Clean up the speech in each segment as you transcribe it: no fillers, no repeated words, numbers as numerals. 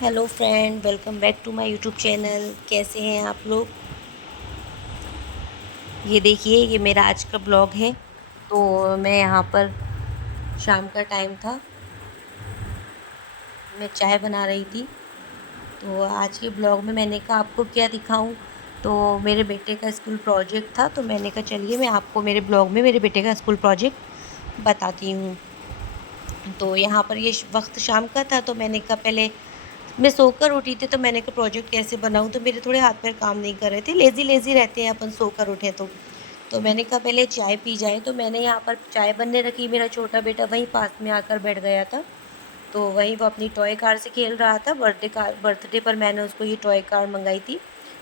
Hello friend, welcome back to my YouTube channel. कैसे हैं आप लोग? ये देखिए, ये मेरा आज का ब्लॉग है। तो मैं यहाँ पर शाम का टाइम था, मैं चाय बना रही थी। तो आज के ब्लॉग में मैंने कहा आपको क्या दिखाऊं। तो मेरे बेटे का स्कूल प्रोजेक्ट था, तो मैंने कहा चलिए मैं आपको मेरे ब्लॉग में मेरे बेटे का स्कूल प्रोजेक्ट बताती हूँ। तो यहाँ पर ये वक्त शाम का था, तो मैंने कहा पहले मैं सोकर उठी थी, तो मैंने कहा प्रोजेक्ट कैसे बनाऊँ। तो मेरे थोड़े हाथ पैर काम नहीं कर रहे थे, लेज़ी लेज़ी रहते हैं अपन सोकर उठे तो मैंने कहा पहले चाय पी जाए। तो मैंने यहाँ पर चाय बनने रखी। मेरा छोटा बेटा वहीं पास में आकर बैठ गया था, तो वहीं वो अपनी टॉय कार से खेल रहा था। बर्थडे पर मैंने उसको ये टॉय कार मंगाई थी,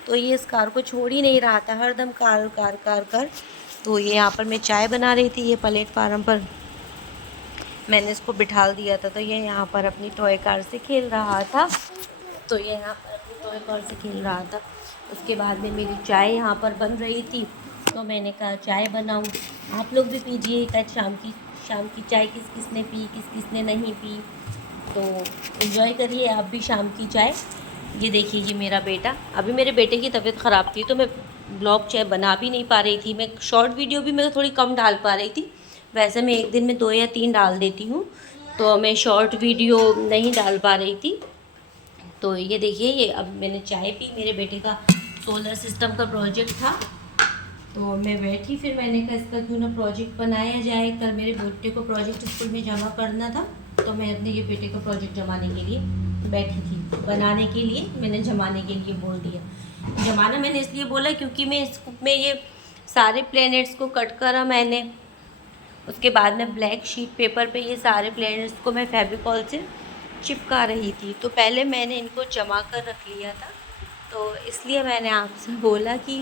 तो ये इस कार को छोड़ ही नहीं रहा था, हरदम कार कार कार कर। तो ये यहाँ पर मैं चाय बना रही थी, ये प्लेटफार्म पर मैंने इसको बिठा दिया था। तो ये यहाँ पर अपनी टॉय कार से खेल रहा था। तो ये यहाँ पर अपनी टॉय कार से खेल रहा था। उसके बाद में मेरी चाय यहाँ पर बन रही थी, तो मैंने कहा चाय बनाऊँ। आप लोग भी पीजिए एक आज शाम की चाय किस किस ने पी, किस किस ने नहीं पी। तो एंजॉय करिए आप भी शाम की चाय। ये देखिए, ये मेरा बेटा, अभी मेरे बेटे की तबीयत ख़राब थी, तो मैं ब्लॉग चाय बना भी नहीं पा रही थी। मैं शॉर्ट वीडियो भी मैं थोड़ी कम डाल पा रही थी। वैसे मैं एक दिन में 2 या 3 डाल देती हूँ, तो मैं शॉर्ट वीडियो नहीं डाल पा रही थी। तो ये देखिए, ये अब मैंने चाय पी। मेरे बेटे का सोलर सिस्टम का प्रोजेक्ट था, तो मैं बैठी, फिर मैंने कहा इसका क्यों ना प्रोजेक्ट बनाया जाए। कल मेरे बेटे को प्रोजेक्ट स्कूल में जमा करना था, तो मैं अपने ये बेटे का प्रोजेक्ट जमाने के लिए बैठी थी। बनाने के लिए मैंने जमाने के लिए बोल दिया। जमाना मैंने इसलिए बोला क्योंकि मैं इसमें ये सारे प्लैनेट्स को कट करा मैंने। उसके बाद में ब्लैक शीट पेपर पे ये सारे प्लैनेट्स को मैं फेविकॉल से चिपका रही थी। तो पहले मैंने इनको जमा कर रख लिया था, तो इसलिए मैंने आपसे बोला कि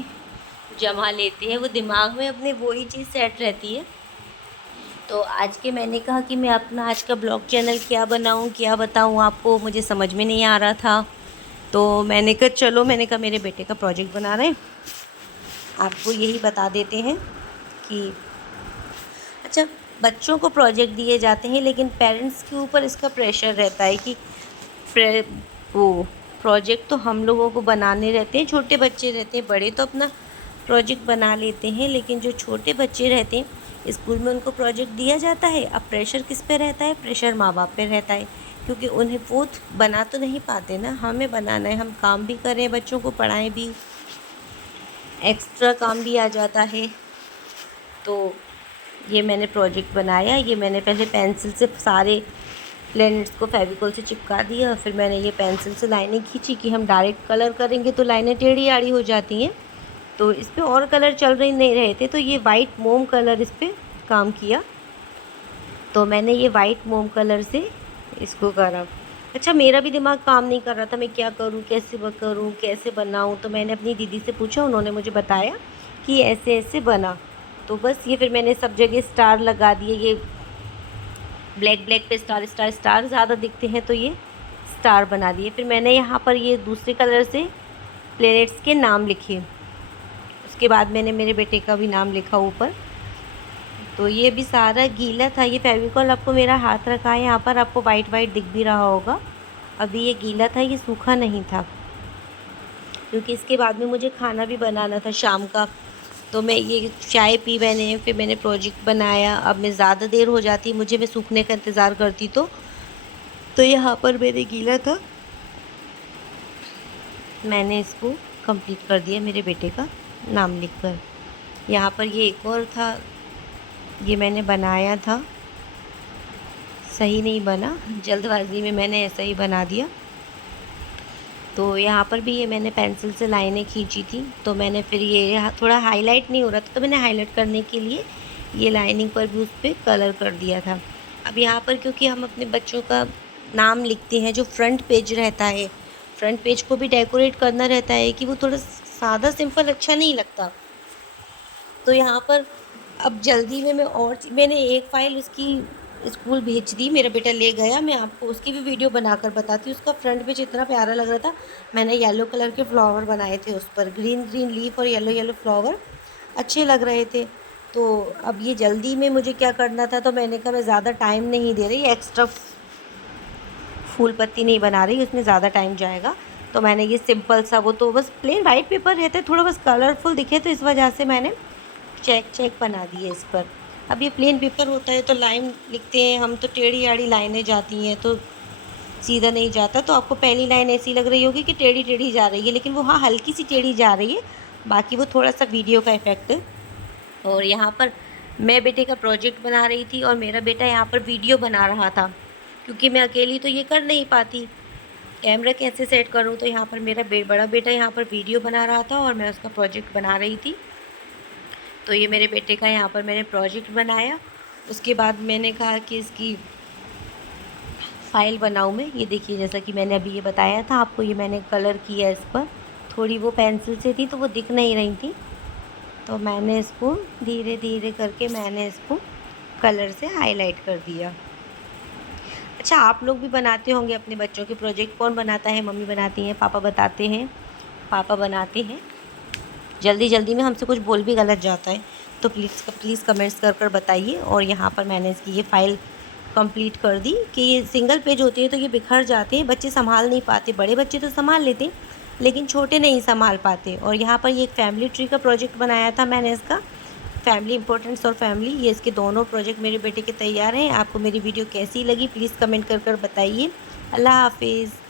जमा लेते हैं, वो दिमाग में अपने वही चीज़ सेट रहती है। तो आज के मैंने कहा कि मैं अपना आज का ब्लॉग चैनल क्या बनाऊं, क्या बताऊं आपको, मुझे समझ में नहीं आ रहा था। तो मैंने कहा चलो, मैंने कहा मेरे बेटे का प्रोजेक्ट बना रहे हैं, आपको यही बता देते हैं कि अच्छा, बच्चों को प्रोजेक्ट दिए जाते हैं, लेकिन पेरेंट्स के ऊपर इसका प्रेशर रहता है कि वो प्रोजेक्ट तो हम लोगों को बनाने रहते हैं। छोटे बच्चे रहते हैं, बड़े तो अपना प्रोजेक्ट बना लेते हैं, लेकिन जो छोटे बच्चे रहते हैं स्कूल में उनको प्रोजेक्ट दिया जाता है। अब प्रेशर किस पे रहता है? प्रेशर माँ बाप पे रहता है, क्योंकि उन्हें वो बना तो नहीं पाते ना, हमें बनाना है। हम काम भी करें, बच्चों को पढ़ाएं भी, एक्स्ट्रा काम भी आ जाता है। तो ये मैंने प्रोजेक्ट बनाया। ये मैंने पहले पेंसिल से सारे प्लैनेट्स को फेविकोल से चिपका दिया, फिर मैंने ये पेंसिल से लाइनें खींची कि हम डायरेक्ट कलर करेंगे तो लाइनें टेढ़ी आड़ी हो जाती हैं। तो इस पर और कलर चल रही नहीं रहे थे, तो ये वाइट मोम कलर इस पर काम किया। तो मैंने ये वाइट मोम कलर से इसको करा। अच्छा, मेरा भी दिमाग काम नहीं कर रहा था, मैं क्या करूँ, कैसे करूँ, कैसे बनाऊँ। तो मैंने अपनी दीदी से पूछा, उन्होंने मुझे बताया कि ऐसे ऐसे बना। तो बस ये फिर मैंने सब जगह स्टार लगा दिए। ये ब्लैक ब्लैक पे स्टार स्टार स्टार ज़्यादा दिखते हैं, तो ये स्टार बना दिए। फिर मैंने यहाँ पर ये दूसरे कलर से प्लैनेट्स के नाम लिखे। उसके बाद मैंने मेरे बेटे का भी नाम लिखा ऊपर। तो ये भी सारा गीला था। ये फेविकॉल आपको मेरा हाथ रखा है यहाँ पर, आपको वाइट वाइट दिख भी रहा होगा। अभी ये गीला था, ये सूखा नहीं था, क्योंकि इसके बाद में मुझे खाना भी बनाना था शाम का। तो मैं ये चाय पी मैंने, फिर मैंने प्रोजेक्ट बनाया। अब मैं ज़्यादा देर हो जाती मुझे, मैं सूखने का इंतज़ार करती तो यहाँ पर मेरे गीला था, मैंने इसको कंप्लीट कर दिया मेरे बेटे का नाम लिखकर। यहाँ पर ये एक और था, ये मैंने बनाया था, सही नहीं बना, जल्दबाजी में मैंने ऐसा ही बना दिया। तो यहाँ पर भी ये मैंने पेंसिल से लाइनें खींची थी, तो मैंने फिर ये थोड़ा हाईलाइट नहीं हो रहा था, तो मैंने हाईलाइट करने के लिए ये लाइनिंग पर भी उस पर कलर कर दिया था। अब यहाँ पर क्योंकि हम अपने बच्चों का नाम लिखते हैं, जो फ्रंट पेज रहता है, फ्रंट पेज को भी डेकोरेट करना रहता है कि वो थोड़ा सादा सिंपल अच्छा नहीं लगता। तो यहाँ पर अब जल्दी में मैंने एक फ़ाइल उसकी स्कूल भेज दी, मेरा बेटा ले गया। मैं आपको उसकी भी वीडियो बनाकर बताती हूँ। उसका फ्रंट पेज इतना प्यारा लग रहा था। मैंने येलो कलर के फ्लावर बनाए थे उस पर, ग्रीन ग्रीन लीफ और येलो येलो फ्लावर अच्छे लग रहे थे। तो अब ये जल्दी में मुझे क्या करना था, तो मैंने कहा मैं ज़्यादा टाइम नहीं दे रही, एक्स्ट्रा फूल पत्ती नहीं बना रही, उसमें ज़्यादा टाइम जाएगा। तो मैंने ये सिंपल सा, वो तो बस प्लेन वाइट पेपर रहते, थोड़ा बस कलरफुल दिखे तो इस वजह से मैंने चेक चेक बना दिए इस पर। अब ये प्लेन पेपर होता है तो लाइन लिखते हैं हम, तो टेढ़ी आड़ी लाइनें जाती हैं तो सीधा नहीं जाता। तो आपको पहली लाइन ऐसी लग रही होगी कि टेढ़ी टेढ़ी जा रही है, लेकिन वो हाँ हल्की सी टेढ़ी जा रही है, बाकी वो थोड़ा सा वीडियो का इफेक्ट है। और यहाँ पर मैं बेटे का प्रोजेक्ट बना रही थी और मेरा बेटा यहाँ पर वीडियो बना रहा था, क्योंकि मैं अकेली तो ये कर नहीं पाती, कैमरा कैसे सेट करूँ। तो यहाँ पर मेरा बड़ा बेटा यहाँ पर वीडियो बना रहा था और मैं उसका प्रोजेक्ट बना रही थी। तो ये मेरे बेटे का यहाँ पर मैंने प्रोजेक्ट बनाया। उसके बाद मैंने कहा कि इसकी फ़ाइल बनाऊँ मैं। ये देखिए, जैसा कि मैंने अभी ये बताया था आपको, ये मैंने कलर किया इस पर। थोड़ी वो पेंसिल से थी तो वो दिख नहीं रही थी, तो मैंने इसको धीरे धीरे करके मैंने इसको कलर से हाईलाइट कर दिया। अच्छा, आप लोग भी बनाते होंगे अपने बच्चों के प्रोजेक्ट? कौन बनाता है? मम्मी बनाती हैं, पापा बताते हैं, पापा बनाते हैं। जल्दी जल्दी में हमसे कुछ बोल भी गलत जाता है तो प्लीज़ कमेंट्स कर बताइए। और यहाँ पर मैंने इसकी ये फ़ाइल कंप्लीट कर दी कि ये सिंगल पेज होते हैं तो ये बिखर जाते हैं, बच्चे संभाल नहीं पाते। बड़े बच्चे तो संभाल लेते हैं लेकिन छोटे नहीं संभाल पाते। और यहाँ पर ये एक फैमिली ट्री का प्रोजेक्ट बनाया था मैंने इसका, फैमिली इंपॉर्टेंस और फैमिली, ये इसके दोनों प्रोजेक्ट मेरे बेटे के तैयार हैं। आपको मेरी वीडियो कैसी लगी प्लीज़ कमेंट कर बताइए। अल्लाह हाफिज़।